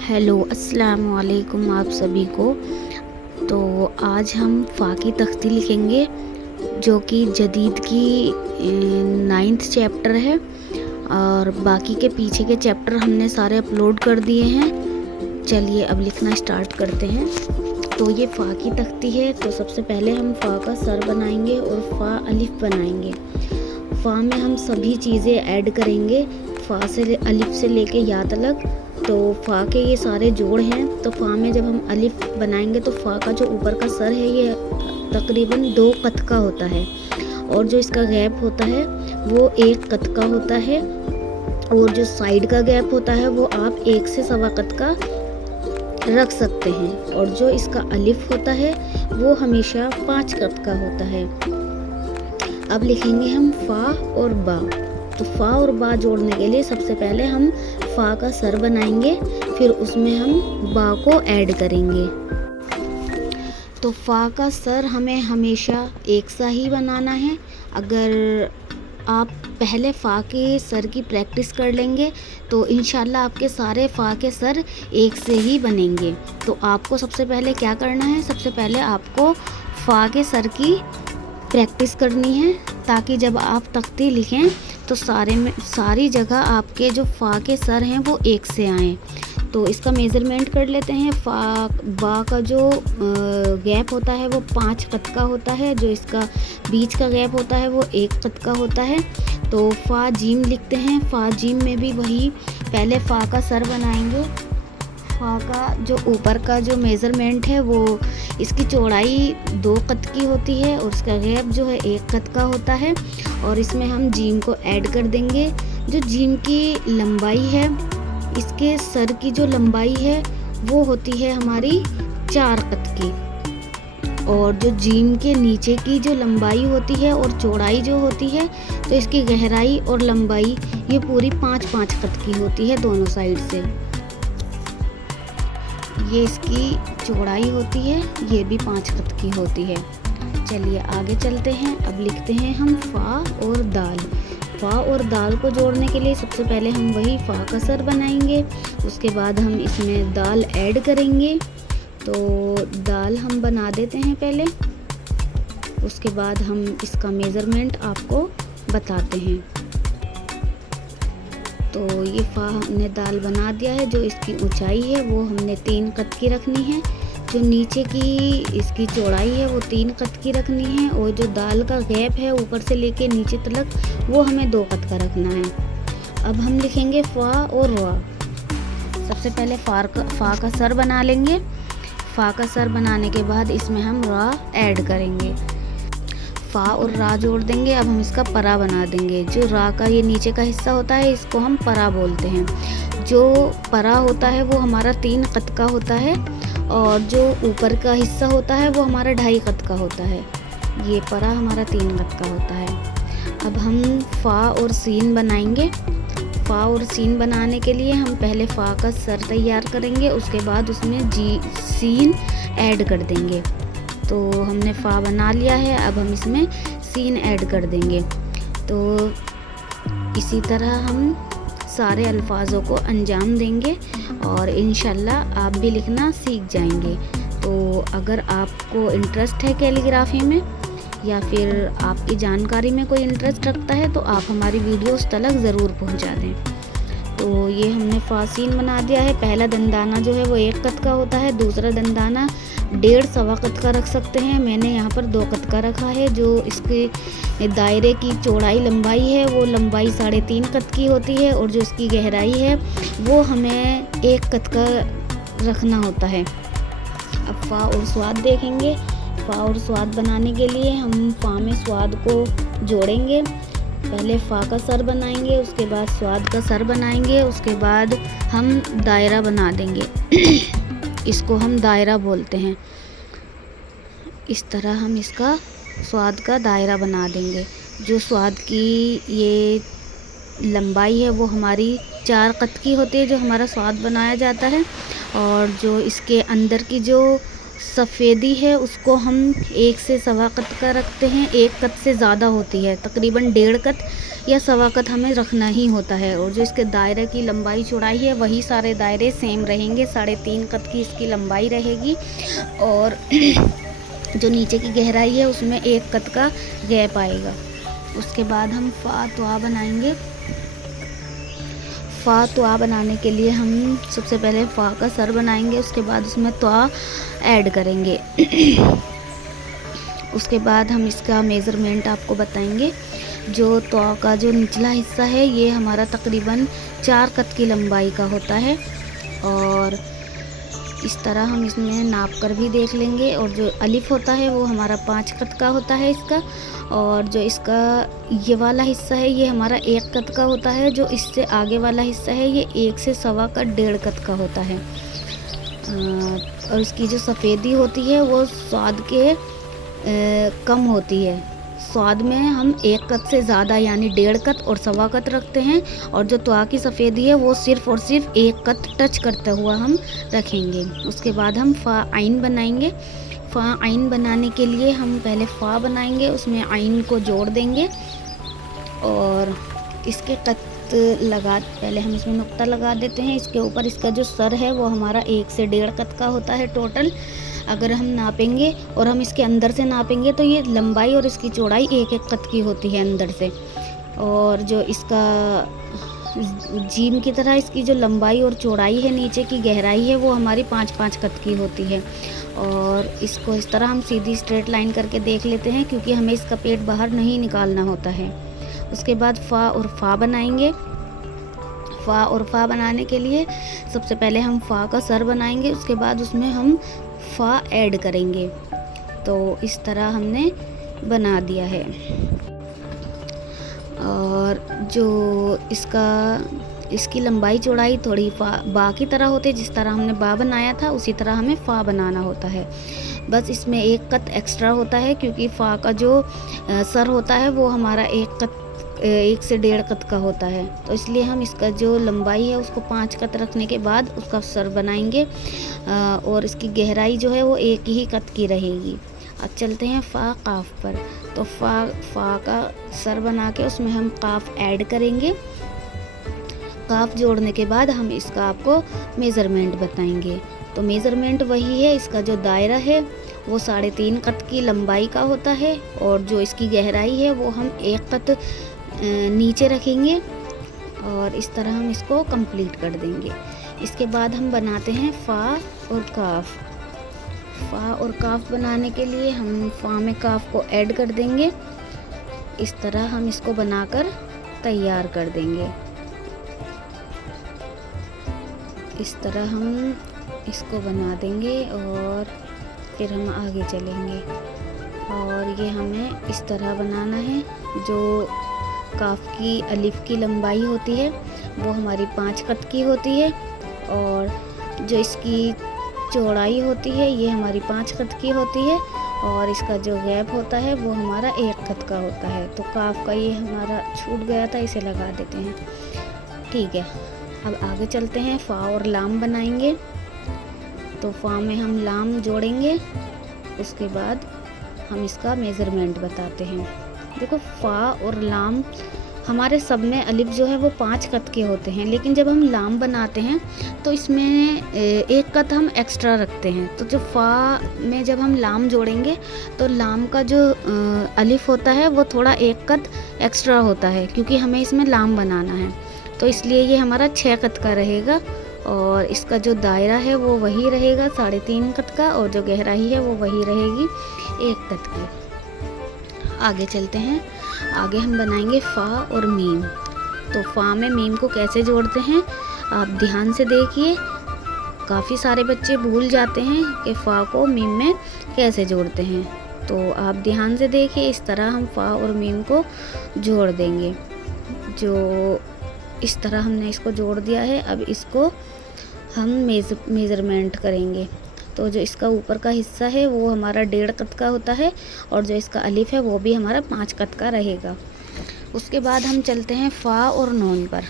Hello अस्सलाम वालेकुम आप सभी को। तो आज हम फ़ा की तख्ती लिखेंगे जो कि जदीद की 9th चैप्टर है और बाकी के पीछे के चैप्टर हमने सारे अपलोड कर दिए हैं। चलिए अब लिखना स्टार्ट करते हैं। तो ये फ़ा की तख्ती है। तो सबसे पहले हम फ़ा का सर बनाएंगे और फ़ा अलिफ बनाएंगे। फ़ा में हम सभी चीज़ें ऐड करेंगे, फ़ा से अलिफ से लेके या तक। तो फ़ा के ये सारे जोड़ हैं। तो फ़ा में जब हम अलिफ बनाएंगे तो फ़ा का जो ऊपर का सर है ये तकरीबन 2 कत का होता है और जो इसका गैप होता है वो 1 कत का होता है और जो साइड का गैप होता है वो आप 1 से सवा कत का रख सकते हैं और जो इसका अलिफ होता है वो हमेशा 5 कत का होता है। अब लिखेंगे हम फ़ा और बा। तो फ़ा और बा जोड़ने के लिए सबसे पहले हम फ़ा का सर बनाएंगे, फिर उसमें हम बा को ऐड करेंगे। तो फ़ा का सर हमें हमेशा एक सा ही बनाना है। अगर आप पहले फ़ा के सर की प्रैक्टिस कर लेंगे तो इंशाल्लाह आपके सारे फ़ा के सर एक से ही बनेंगे। तो आपको सबसे पहले क्या करना है, सबसे पहले आपको फ़ा के सर की प्रैक्टिस करनी है ताकि जब आप तख्ती लिखें तो सारी जगह आपके जो फ़ा के सर हैं वो एक से आएँ। तो इसका मेज़रमेंट कर लेते हैं। फ़ा बा का जो गैप होता है वो 5 कत का होता है, जो इसका बीच का गैप होता है वो 1 कत का होता है। तो फ़ा जीम लिखते हैं। फ़ा जीम में भी वही, पहले फ़ा का सर बनाएंगे। फ़ा का जो ऊपर का जो मेज़रमेंट है वो इसकी चौड़ाई 2 कत की होती है और इसका गैप जो है 1 कत का होता है और इसमें हम जीम को ऐड कर देंगे। जो जीम की लंबाई है, इसके सर की जो लंबाई है वो होती है हमारी 4 कत की और जो जीम के नीचे की जो लंबाई होती है और चौड़ाई जो होती है तो इसकी गहराई और लंबाई ये पूरी 5-5 कत की होती है दोनों साइड से। ये इसकी चौड़ाई होती है, ये भी 5 कत की होती है। चलिए आगे चलते हैं। अब लिखते हैं हम फ़ा और दाल। फ़ा और दाल को जोड़ने के लिए सबसे पहले हम वही फ़ा का सर बनाएंगे, उसके बाद हम इसमें दाल ऐड करेंगे। तो दाल हम बना देते हैं पहले, उसके बाद हम इसका मेज़रमेंट आपको बताते हैं। तो ये फ़ा हमने दाल बना दिया है। जो इसकी ऊंचाई है वो हमने 3 कत की रखनी है, जो नीचे की इसकी चौड़ाई है वो 3 कत की रखनी है और जो दाल का गैप है ऊपर से लेके नीचे तक वो हमें 2 कत का रखना है। अब हम लिखेंगे फ़ा और रा। सबसे पहले फ़ा का सर बना लेंगे। फ़ा का सर बनाने के बाद इसमें हम रा ऐड करेंगे, फ़ा और रा जोड़ देंगे। अब हम इसका परा बना देंगे। जो रा का ये नीचे का हिस्सा होता है इसको हम परा बोलते हैं। जो परा होता है वो हमारा 3 कत का होता है और जो ऊपर का हिस्सा होता है वो हमारा 2.5 कत का होता है। ये परा हमारा 3 कत का होता है। अब हम फ़ा और सीन बनाएंगे। फ़ा और सीन बनाने के लिए हम पहले फ़ा का सर तैयार करेंगे, उसके बाद उसमें सीन ऐड कर देंगे। तो हमने फ़ा बना लिया है, अब हम इसमें सीन ऐड कर देंगे। तो इसी तरह हम सारे अल्फाज़ों को अंजाम देंगे और इंशाल्लाह आप भी लिखना सीख जाएंगे। तो अगर आपको इंटरेस्ट है कैलीग्राफी में या फिर आपकी जानकारी में कोई इंटरेस्ट रखता है तो आप हमारी वीडियोस तक ज़रूर पहुंचा दें। तो ये हमने फ़ा सीन बना दिया है। पहला दंदाना जो है वो 1 कत का होता है, दूसरा दंदाना 1.5 सवा कत का रख सकते हैं। मैंने यहाँ पर 2 कत का रखा है। जो इसके दायरे की चौड़ाई लंबाई है वो लंबाई 3.5 कत की होती है और जो इसकी गहराई है वो हमें 1 कत का रखना होता है। अब फ़ा और स्वाद देखेंगे। फ़ा और स्वाद बनाने के लिए हम फ़ा में स्वाद को जोड़ेंगे। पहले फ़ा का सर बनाएंगे, उसके बाद स्वाद का सर बनाएंगे, उसके बाद हम दायरा बना देंगे। इसको हम दायरा बोलते हैं। इस तरह हम इसका स्वाद का दायरा बना देंगे। जो स्वाद की ये लंबाई है वो हमारी 4 कत की होती है, जो हमारा स्वाद बनाया जाता है और जो इसके अंदर की जो सफ़ेदी है उसको हम 1 से सवा कत का रखते हैं। 1 कत से ज़्यादा होती है, तकरीबन 1.5 कत या सवा कत हमें रखना ही होता है। और जो इसके दायरे की लंबाई चौड़ाई है वही सारे दायरे सेम रहेंगे, 3.5 कत की इसकी लंबाई रहेगी। और जो नीचे की गहराई है उसमें 1 कत का गैप आएगा। उसके बाद हम फ़ा त्वा बनाएंगे। फ़ा त्वा बनाने के लिए हम सबसे पहले फ़ा का सर बनाएंगे, उसके बाद उसमें त्वा ऐड करेंगे। उसके बाद हम इसका मेज़रमेंट आपको बताएंगे। जो त्वा का जो निचला हिस्सा है ये हमारा तकरीबन 4 कत की लंबाई का होता है। और इस तरह हम इसमें नाप कर भी देख लेंगे। और जो अलिफ होता है वो हमारा 5 कत का होता है इसका। और जो इसका ये वाला हिस्सा है ये हमारा 1 कत का होता है। जो इससे आगे वाला हिस्सा है ये 1 से सवा कत 1.5 कत का होता है। और इसकी जो सफ़ेदी होती है वो स्वाद के कम होती है। स्वाद में हम 1 कत से ज़्यादा यानी 1.5 कत और सवा कत रखते हैं। और जो त्वा की सफ़ेदी है वो सिर्फ़ और सिर्फ 1 कत टच करता हुआ हम रखेंगे। उसके बाद हम फ़ा आइन बनाएंगे। फ़ा आइन बनाने के लिए हम पहले फ़ा बनाएंगे, उसमें आइन को जोड़ देंगे और इसके कत पहले हम इसमें नुक्ता लगा देते हैं। इसके ऊपर इसका जो सर है वो हमारा 1 से 1.5 कत का होता है टोटल। अगर हम नापेंगे और हम इसके अंदर से नापेंगे तो ये लंबाई और इसकी चौड़ाई 1-1 कत की होती है अंदर से। और जो इसका जीम की तरह इसकी जो लंबाई और चौड़ाई है, नीचे की गहराई है वो हमारी 5-5 कत की होती है। और इसको इस तरह हम सीधी स्ट्रेट लाइन करके देख लेते हैं क्योंकि हमें इसका पेट बाहर नहीं निकालना होता है। उसके बाद फ़ा और फ़ा बनाएंगे। फ़ा और फ़ा बनाने के लिए सबसे पहले हम फ़ा का सर बनाएंगे, उसके बाद उसमें हम फ़ा ऐड करेंगे। तो इस तरह हमने बना दिया है। और जो इसकी लंबाई चौड़ाई थोड़ी बा की तरह होती है, जिस तरह हमने बा बनाया था उसी तरह हमें फ़ा बनाना होता है। बस इसमें 1 कत एक्स्ट्रा होता है क्योंकि फ़ा का जो सर होता है वो हमारा 1 से 1.5 कत का होता है। तो इसलिए हम इसका जो लंबाई है उसको 5 कत रखने के बाद उसका सर बनाएंगे। और इसकी गहराई जो है वो 1 ही कत की रहेगी। अब चलते हैं फ़ा काफ पर। तो फ़ा का सर बना के उसमें हम काफ ऐड करेंगे। काफ जोड़ने के बाद हम इसका आपको मेज़रमेंट बताएंगे। तो मेज़रमेंट वही है, इसका जो दायरा है वो 3.5 कत की लंबाई का होता है। और जो इसकी गहराई है वो हम 1 कत नीचे रखेंगे। और इस तरह हम इसको कंप्लीट कर देंगे। इसके बाद हम बनाते हैं फ़ा और काफ। फ़ा और काफ बनाने के लिए हम फ़ा में काफ को ऐड कर देंगे। इस तरह हम इसको बनाकर तैयार कर देंगे। इस तरह हम इसको बना देंगे और फिर हम आगे चलेंगे। और ये हमें इस तरह बनाना है। जो काफ की अलिफ की लंबाई होती है वो हमारी 5 कत की होती है। और जो इसकी चौड़ाई होती है ये हमारी 5 कत की होती है। और इसका जो गैप होता है वो हमारा 1 कत का होता है। तो काफ का ये हमारा छूट गया था, इसे लगा देते हैं। ठीक है, अब आगे चलते हैं। फ़ा और लाम बनाएंगे। तो फ़ा में हम लाम जोड़ेंगे, उसके बाद हम इसका मेज़रमेंट बताते हैं। देखो फ़ा और लाम हमारे सब में अलिफ जो है वो 5 कत के होते हैं, लेकिन जब हम लाम बनाते हैं तो इसमें 1 कत हम एक्स्ट्रा रखते हैं। तो जो फ़ा में जब हम लाम जोड़ेंगे तो लाम का जो अलिफ होता है वो थोड़ा 1 कत एक्स्ट्रा होता है क्योंकि हमें इसमें लाम बनाना है। तो इसलिए ये हमारा 6 कत का रहेगा। और इसका जो दायरा है वो वही रहेगा 3.5 कत का। और जो गहराई है वो वही रहेगी 1 कत की। आगे चलते हैं। आगे हम बनाएंगे फ़ा और मीम। तो फ़ा में मीम को कैसे जोड़ते हैं आप ध्यान से देखिए। काफ़ी सारे बच्चे भूल जाते हैं कि फ़ा को मीम में कैसे जोड़ते हैं। तो आप ध्यान से देखिए, इस तरह हम फ़ा और मीम को जोड़ देंगे। जो इस तरह हमने इसको जोड़ दिया है। अब इसको हम मेज़रमेंट करेंगे। तो जो इसका ऊपर का हिस्सा है वो हमारा 1.5 कत का होता है और जो इसका अलिफ है वो भी हमारा 5 कत का रहेगा। उसके बाद हम चलते हैं फ़ा और नून पर।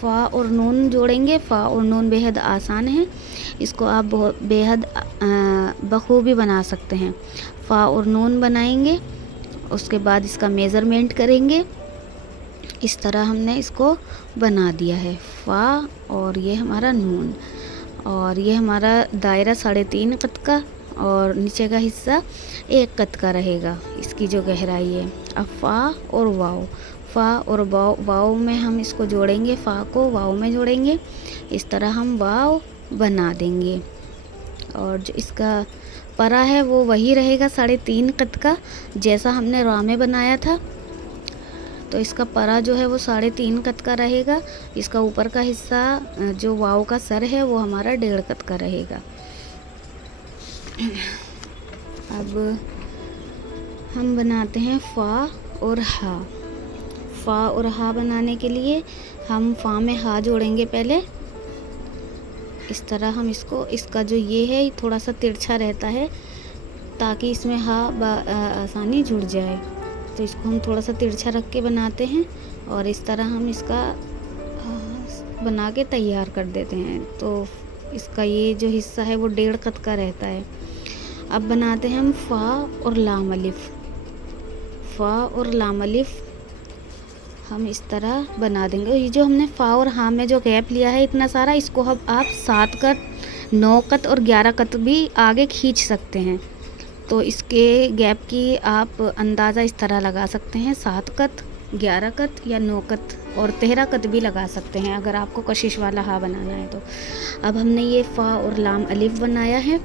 फ़ा और नून जोड़ेंगे। फ़ा और नून बेहद आसान है, इसको आप बेहद बखूबी बना सकते हैं। फ़ा और नून बनाएंगे, उसके बाद इसका मेज़रमेंट करेंगे इस तरह हमने इसको बना दिया है फ़ा, और ये हमारा नून, और ये हमारा दायरा 3.5 कत का और नीचे का हिस्सा 1 कत का रहेगा, इसकी जो गहराई है। अब फ़ा और वाव, फ़ा और वाव में हम इसको जोड़ेंगे, फ़ा को वाव में जोड़ेंगे, इस तरह हम वाव बना देंगे। और जो इसका परा है वो वही रहेगा 3.5 कत का, जैसा हमने रा में बनाया था। तो इसका परा जो है वो 3.5 कत का रहेगा। इसका ऊपर का हिस्सा जो वाव का सर है वो हमारा 1.5 कत का रहेगा। अब हम बनाते हैं फ़ा और हा। फ़ा और हा बनाने के लिए हम फ़ा में हा जोड़ेंगे पहले, इस तरह हम इसका जो ये है थोड़ा सा तिरछा रहता है ताकि इसमें हा आसानी जुड़ जाए। तो इसको हम थोड़ा सा तिरछा रख के बनाते हैं और इस तरह हम इसका बना के तैयार कर देते हैं। तो इसका ये जो हिस्सा है वो 1.5 कत का रहता है। अब बनाते हैं हम फ़ा और लाम अलिफ़। फ़ा और लाम अलिफ़ हम इस तरह बना देंगे। ये जो हमने फ़ा और हा में जो गैप लिया है इतना सारा, इसको अब आप 7 कत, 9 कत और 11 कत भी आगे खींच सकते हैं। तो इसके गैप की आप अंदाज़ा इस तरह लगा सकते हैं, 7 कत, 11 कत या 9 कत और 13 कत भी लगा सकते हैं अगर आपको कशिश वाला हा बनाना है तो। अब हमने ये फ़ा और लाम अलिफ़ बनाया है,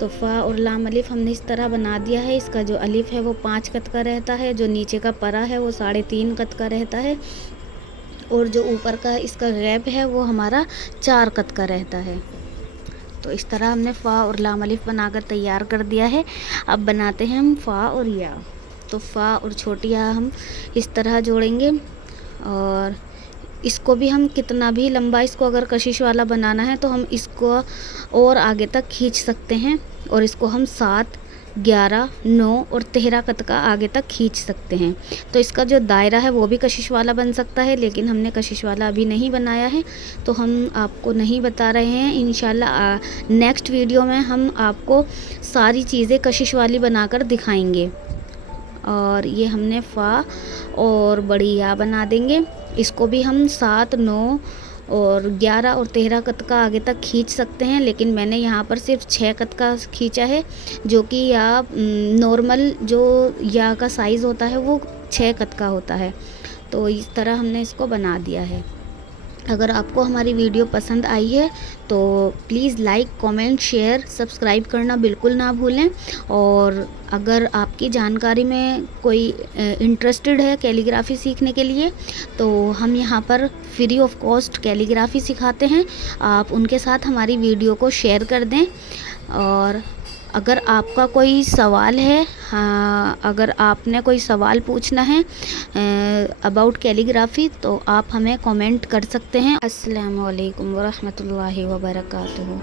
तो फ़ा और लाम अलिफ़ हमने इस तरह बना दिया है। इसका जो अलिफ़ है वो 5 कत का रहता है, जो नीचे का परा है वो 3.5 कत का रहता है, और जो ऊपर का इसका गैप है वो हमारा 4 कत का रहता है। तो इस तरह हमने फ़ा और लाम अलिफ़ बनाकर तैयार कर दिया है। अब बनाते हैं हम फ़ा और या। तो फ़ा और छोटी या हम इस तरह जोड़ेंगे, और इसको भी हम कितना भी लंबा, इसको अगर कशिश वाला बनाना है तो हम इसको और आगे तक खींच सकते हैं, और इसको हम 7, 11, 9 और 13 कत का आगे तक खींच सकते हैं। तो इसका जो दायरा है वो भी कशिश वाला बन सकता है, लेकिन हमने कशिश वाला अभी नहीं बनाया है तो हम आपको नहीं बता रहे हैं। इंशाल्लाह नेक्स्ट वीडियो में हम आपको सारी चीज़ें कशिश वाली बनाकर दिखाएंगे। और ये हमने फ़ा और बड़ी या बना देंगे, इसको भी हम 7, 9 और 11 और 13 कत का आगे तक खींच सकते हैं, लेकिन मैंने यहाँ पर सिर्फ 6 कत का खींचा है, जो कि या नॉर्मल जो या का साइज़ होता है वो 6 कत का होता है। तो इस तरह हमने इसको बना दिया है। अगर आपको हमारी वीडियो पसंद आई है तो please like, comment, share, subscribe करना बिल्कुल ना भूलें। और अगर आपकी जानकारी में कोई इंटरेस्टेड है कैलीग्राफी सीखने के लिए, तो हम यहाँ पर फ्री ऑफ कॉस्ट कैलीग्राफी सिखाते हैं। आप उनके साथ हमारी वीडियो को शेयर कर दें। और अगर आपका कोई सवाल है, हाँ, अगर आपने कोई सवाल पूछना है अबाउट कैलीग्राफी, तो आप हमें कमेंट कर सकते हैं। अस्सलामु अलैकुम वरहमतुल्लाहि वबरकातुहू।